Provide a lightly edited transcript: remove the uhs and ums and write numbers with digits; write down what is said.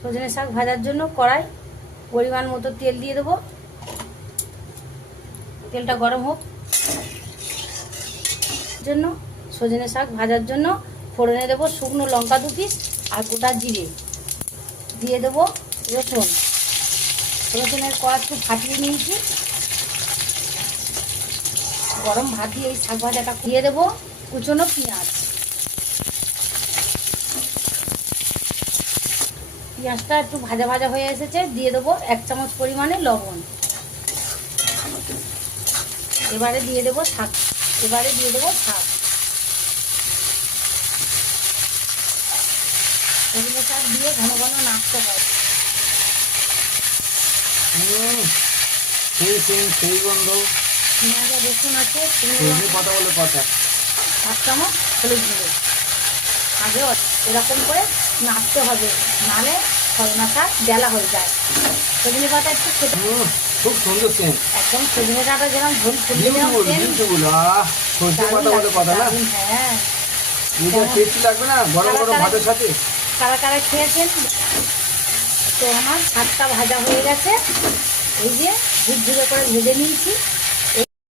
সজনে শাক ভাজার জন্য কড়াই পরিমাণ মতো তেল দিয়ে দেবো। তেলটা গরম হোক। জন্য সজনে শাক ভাজার জন্য ফোড়নে দেবো শুকনো লঙ্কা 2 পিস আর গোটা জিরে দিয়ে দেবো রসুন। রসুনের কড়া একটু ফাটিয়ে নিয়েছি। গরম ভাত দিয়ে এই শাক ভাজাটা দিয়ে দেবো কুচনো পেঁয়াজ। পেঁয়াজটা একটু ভাজা ভাজা হয়ে এসেছে, দিয়ে দেবো 1 চামচ পরিমাণে লবণ। এবারে দিয়ে দেবো শাক। সজনে শাক দিয়ে ঘন ঘন নাড়তে হয়। সেই গন্ধ। পেঁয়াজ আর রসুন আছে, 1 চামচ হলুদ গুঁড়ো। আগে এরকম করে নাড়তে হবে, নাহলে সজনে শাক বেলা হয়ে যায়। সজনে পাতা একটু খেতে খুব সুন্দর সেন্ট। একদম সজনে পাতা যেরকম ঝোল ফুলিয়ে হ্যাঁ, টেস্টি লাগবে না গরম গরম ভাতের সাথে। কারা কারা খেয়েছেন? তো আমার শাকটা ভাজা হয়ে গেছে। এই যে ঝুরঝুরে করে ভেজে নিয়েছি।